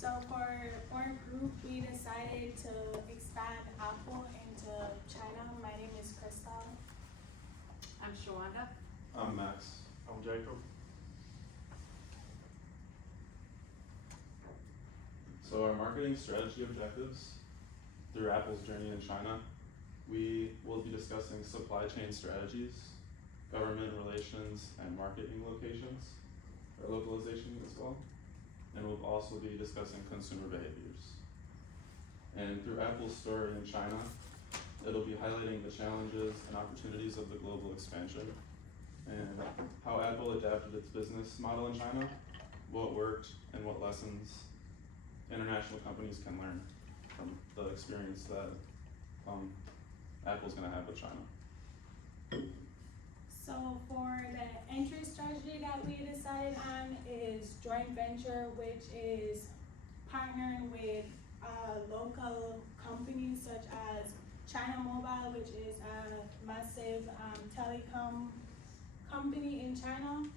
So for our group, we decided to expand Apple into China. My name is Crystal. I'm Shawanda. I'm Max. I'm Jacob. So our marketing strategy objectives through Apple's journey in China, we will be discussing supply chain strategies, government relations, and marketing locations, or localization as well. And we'll also be discussing consumer behaviors. And through Apple's story in China, it'll be highlighting the challenges and opportunities of the global expansion and how Apple adapted its business model in China, what worked, and what lessons international companies can learn from the experience that Apple's gonna have with China. So for the entry strategy that we decided on is joint venture, which is partnering with local companies such as China Mobile, which is a massive telecom company in China.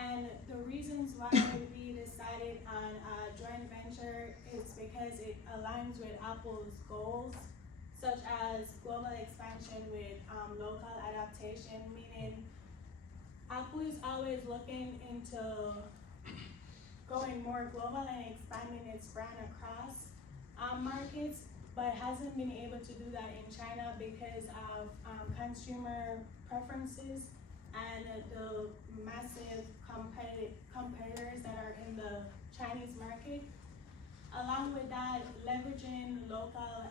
And the reasons why we decided on a joint venture is because it aligns with Apple's goals, such as global expansion with local adaptation, meaning Apple is always looking into going more global and expanding its brand across markets, but hasn't been able to do that in China because of consumer preferences and the massive competitors that are in the Chinese market. Along with that, leveraging local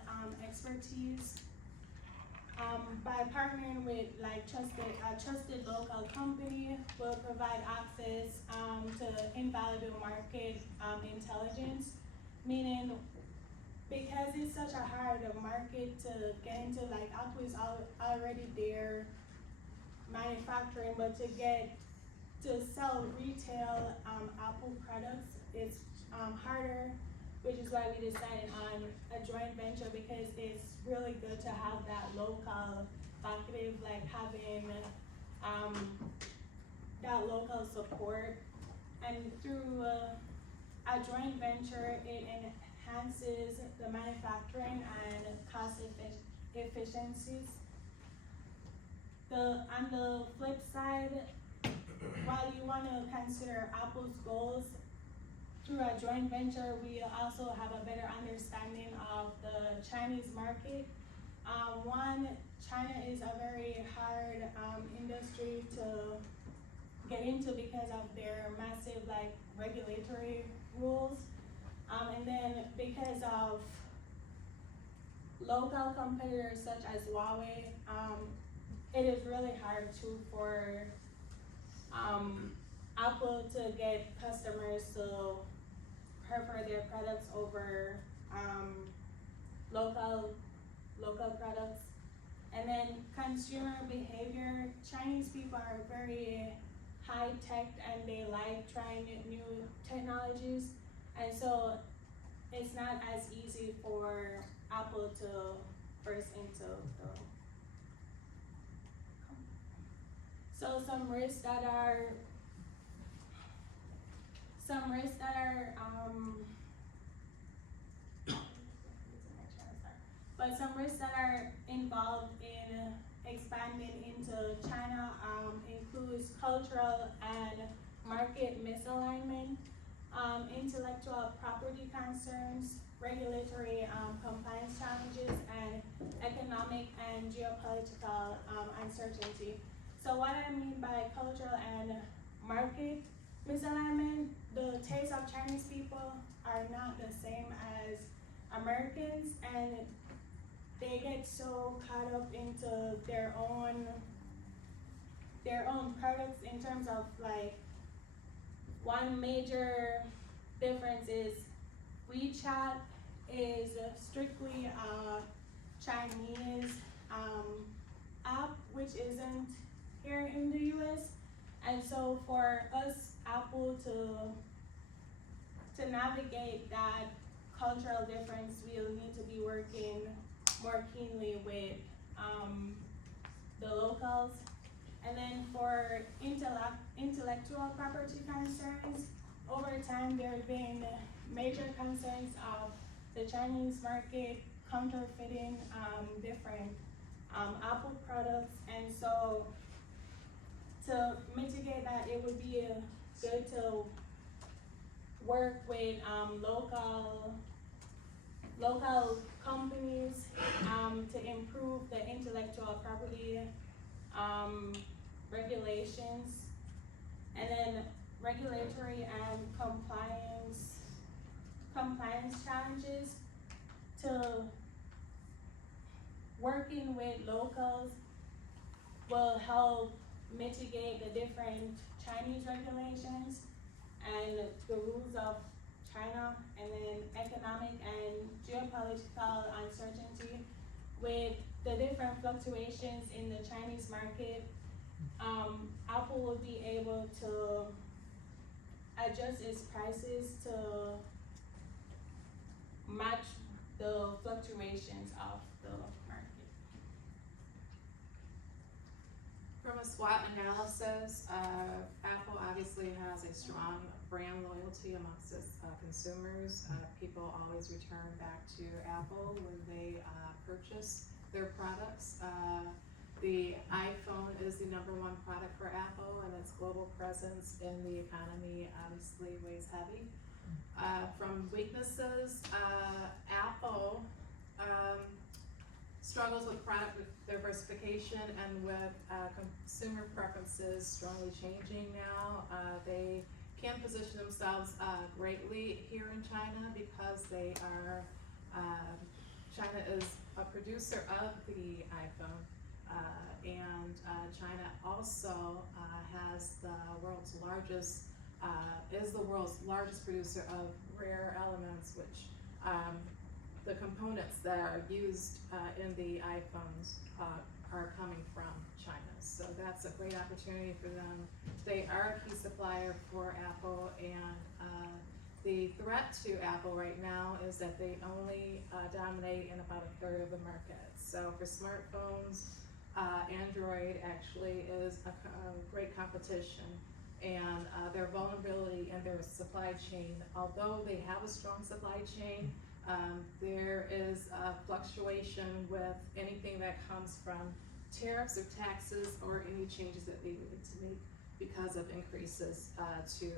expertise by partnering with like a trusted local company will provide access to invaluable market intelligence, meaning because it's such a hard market to get into, like Apple is already there manufacturing, but to sell retail Apple products, it's harder, which is why we decided on a joint venture because it's really good to have that local backing, like having that local support. And through a joint venture, it enhances the manufacturing and cost efficiencies. On the flip side, while you want to consider Apple's goals, through a joint venture, we also have a better understanding of the Chinese market. One, China is a very hard industry to get into because of their massive like regulatory rules. And then because of local competitors such as Huawei, it is really hard for Apple to get customers to prefer their products over local products. And then consumer behavior, Chinese people are very high tech and they like trying new technologies, and so it's not as easy for Apple to burst into the. So some risks that are but some risks that are involved in expanding into China includes cultural and market misalignment, intellectual property concerns, regulatory compliance challenges, and economic and geopolitical uncertainty. So what I mean by cultural and market misalignment, the tastes of Chinese people are not the same as Americans, and they get so caught up into their own products in terms of like one major difference is WeChat is strictly a Chinese app, which isn't here in the US. And so for us, Apple, to navigate that cultural difference, we'll need to be working more keenly with the locals. And then for intellectual property concerns, over time there have been major concerns of the Chinese market counterfeiting different Apple products, and so to mitigate that, it would be good to work with local companies to improve the intellectual property regulations, and then regulatory and compliance challenges. To working with locals will help mitigate the different Chinese regulations and the rules of China, and then economic and geopolitical uncertainty with the different fluctuations in the Chinese market. Apple will be able to adjust its prices to match the fluctuations of the market. From a SWOT analysis, Apple obviously has a strong brand loyalty amongst its consumers. People always return back to Apple when they purchase their products. The iPhone is the #1 product for Apple, and its global presence in the economy obviously weighs heavy. From weaknesses, Apple struggles with product diversification and with consumer preferences strongly changing now. They can position themselves greatly here in China because they are, China is a producer of the iPhone, and China also has the world's largest, is the world's largest producer of rare elements, which the components that are used in the iPhones are coming from China. So that's a great opportunity for them. They are a key supplier for Apple, and the threat to Apple right now is that they only dominate in about 1/3 of the market. So for smartphones, Android actually is a great competition, and their vulnerability in their supply chain, although they have a strong supply chain, there is a fluctuation with anything that comes from tariffs or taxes or any changes that they need to make because of increases to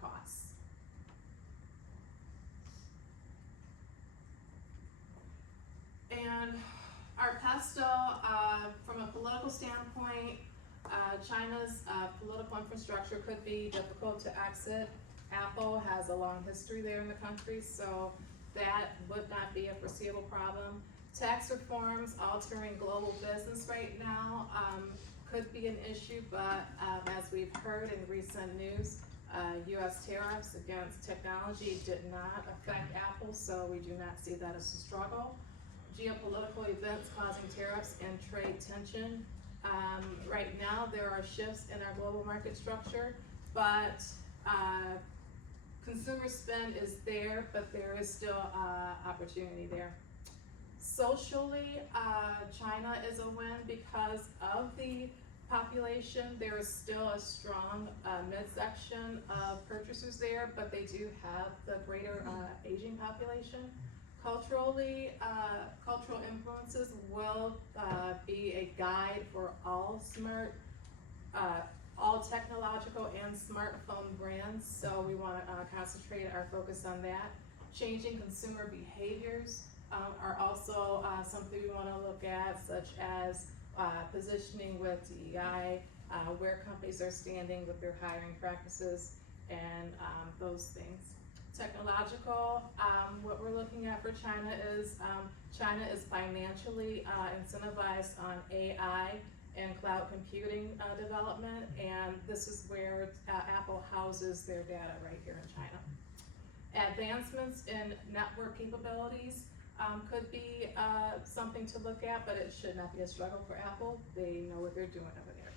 costs. And our pestle, from a political standpoint, China's political infrastructure could be difficult to exit. Apple has a long history there in the country, so that would not be a foreseeable problem. Tax reforms altering global business right now could be an issue, but as we've heard in recent news, US tariffs against technology did not affect Apple, so we do not see that as a struggle. Geopolitical events causing tariffs and trade tension. Right now there are shifts in our global market structure, but consumer spend is there, but there is still opportunity there. Socially, China is a win because of the population. There is still a strong midsection of purchasers there, but they do have the greater aging population. Culturally, cultural influences will be a guide for all all technological and smartphone brands, so we want to concentrate our focus on that. Changing consumer behaviors are also something we want to look at, such as positioning with DEI, where companies are standing with their hiring practices, and those things. Technological, what we're looking at for China is financially incentivized on AI and cloud computing development, and this is where Apple houses their data right here in China. Advancements in network capabilities could be something to look at, but it should not be a struggle for Apple. They know what they're doing over there.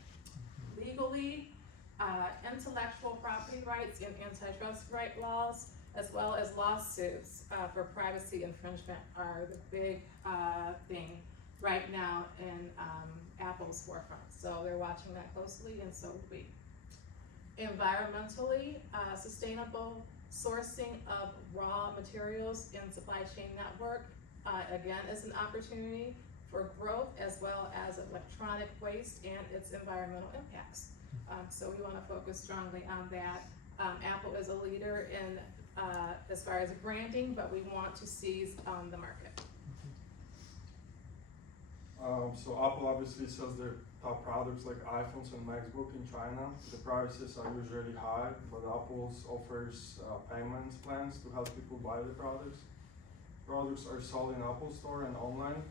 Legally, intellectual property rights and antitrust right laws, as well as lawsuits for privacy infringement, are the big thing right now in Apple's forefront. So they're watching that closely, and so will we. environmentally sustainable sourcing of raw materials in supply chain network, again, is an opportunity for growth as well as electronic waste and its environmental impacts. So we want to focus strongly on that. Apple is a leader in as far as branding, but we want to seize the market. So Apple obviously sells their top products like iPhones and MacBook in China. The prices are usually high, but Apple offers payment plans to help people buy the products. Products are sold in Apple Store and online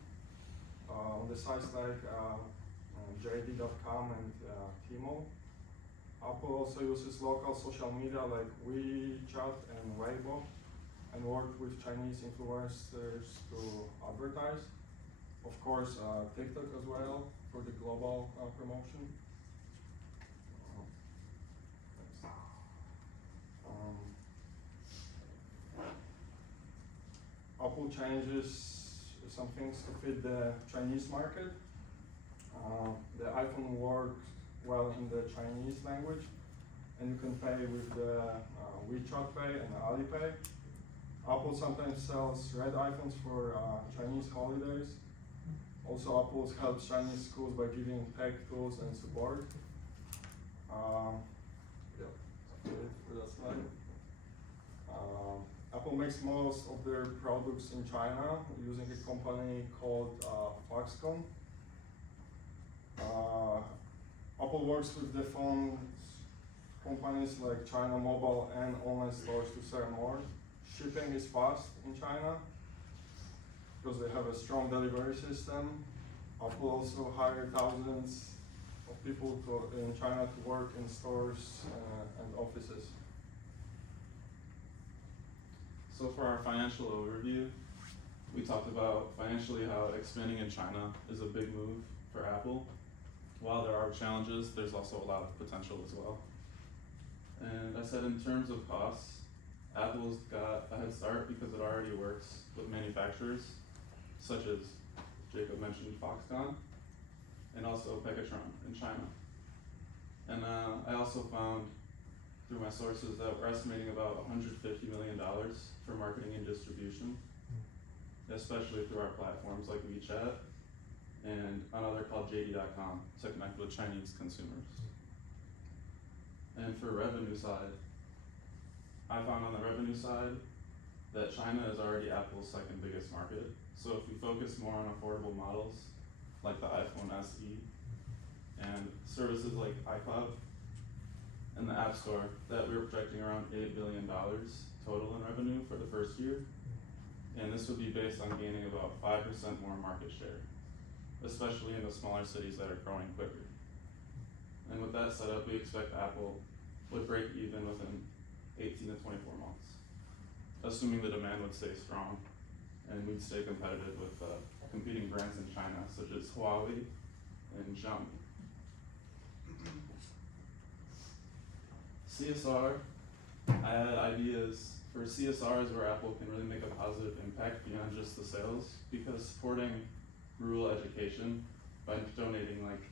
on the sites like JD.com and Tmall. Apple also uses local social media like WeChat and Weibo and work with Chinese influencers to advertise. Of course, TikTok as well for the global promotion. Apple changes some things to fit the Chinese market. The iPhone works well in the Chinese language, and you can pay with the WeChat Pay and Alipay. Apple sometimes sells red iPhones for Chinese holidays. Also, Apple helps Chinese schools by giving tech tools and support. Yeah, that's it for that slide. Apple makes most of their products in China using a company called Foxconn. Apple works with the phone companies like China Mobile and online stores to sell more. Shipping is fast in China because they have a strong delivery system. Apple also hired thousands of people in China to work in stores and offices. So for our financial overview, we talked about financially how expanding in China is a big move for Apple. While there are challenges, there's also a lot of potential as well. And I said in terms of costs, Apple's got a head start because it already works with manufacturers such as Jacob mentioned Foxconn and also Pegatron in China. And I also found through my sources that we're estimating about $150 million for marketing and distribution, especially through our platforms like WeChat and another called JD.com to connect with Chinese consumers. And for revenue side, I found on the revenue side that China is already Apple's second biggest market. So if we focus more on affordable models like the iPhone SE and services like iCloud and the App Store, that we were projecting around $8 billion total in revenue for the first year. And this would be based on gaining about 5% more market share, especially in the smaller cities that are growing quicker. And with that setup, we expect Apple would break even within 18 to 24 months, assuming the demand would stay strong and we'd stay competitive with competing brands in China, such as Huawei and Xiaomi. CSR, I had ideas for CSRs where Apple can really make a positive impact beyond just the sales, because supporting rural education by donating like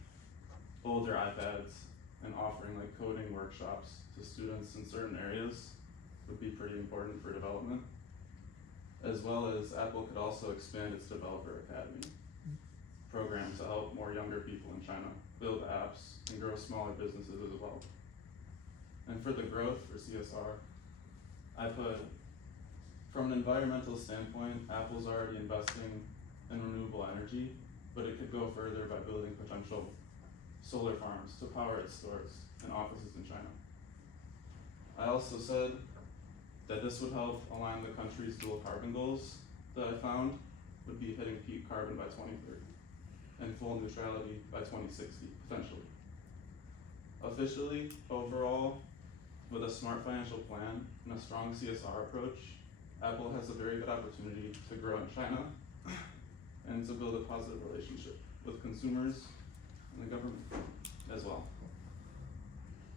older iPads and offering like coding workshops to students in certain areas would be pretty important for development. As well as Apple could also expand its developer academy program to help more younger people in China build apps and grow smaller businesses as well. And for the growth for CSR, I put, from an environmental standpoint, Apple's already investing in renewable energy, but it could go further by building potential solar farms to power its stores and offices in China. I also said that this would help align the country's dual carbon goals that I found would be hitting peak carbon by 2030 and full neutrality by 2060, potentially. Officially, overall, with a smart financial plan and a strong CSR approach, Apple has a very good opportunity to grow in China and to build a positive relationship with consumers and the government as well.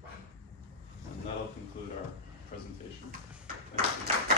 And that'll conclude our presentation. Thank you.